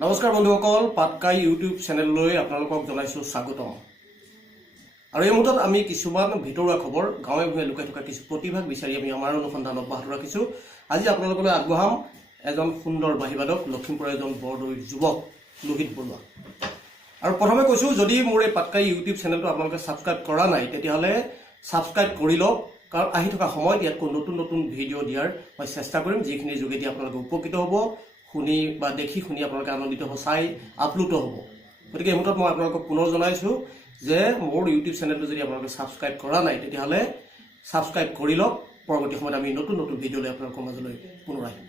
নমস্কাৰ বন্ধুসকল, পাটকাই ইউটিউব চেনেললৈ আপোনালোকক জনাইছোঁ স্বাগতম। আৰু এই মুহূৰ্তত আমি কিছুমান ভিতৰুৱা খবৰ গাঁৱে ভূঞে লুকাই থকা কিছু প্ৰতিভাক বিচাৰি আমি আমাৰ অনুসন্ধান অব্যাহত ৰাখিছোঁ। আজি আপোনালোকলৈ আগবঢ়াম এজন সুন্দৰ বাহিবাদক, লখিমপুৰৰ এজন বৰদৈৰ যুৱক লোহিত বৰুৱা। আৰু প্ৰথমে কৈছোঁ, যদি মোৰ এই পাটকাই ইউটিউব চেনেলটো আপোনালোকে ছাবস্ক্ৰাইব কৰা নাই তেতিয়াহ'লে ছাবস্ক্ৰাইব কৰি লওক, কাৰণ আহি থকা সময়ত ইয়াতকৈ নতুন নতুন ভিডিঅ' দিয়াৰ মই চেষ্টা কৰিম, যিখিনিৰ যোগেদি আপোনালোকে উপকৃত হ'ব, শুনি বা দেখি শুনি আপোনালোকে আনন্দিত হ'ব, চাই আপ্লুত হ'ব। গতিকে এই মুহূৰ্তত মই আপোনালোকক পুনৰ জনাইছোঁ যে মোৰ ইউটিউব চেনেলটো যদি আপোনালোকে ছাবস্ক্ৰাইব কৰা নাই তেতিয়াহ'লে ছাবস্ক্ৰাইব কৰি লওক। পৰৱৰ্তী সময়ত আমি নতুন নতুন ভিডিঅ' লৈ আপোনালোকৰ মাজলৈ পুনৰ আহিম।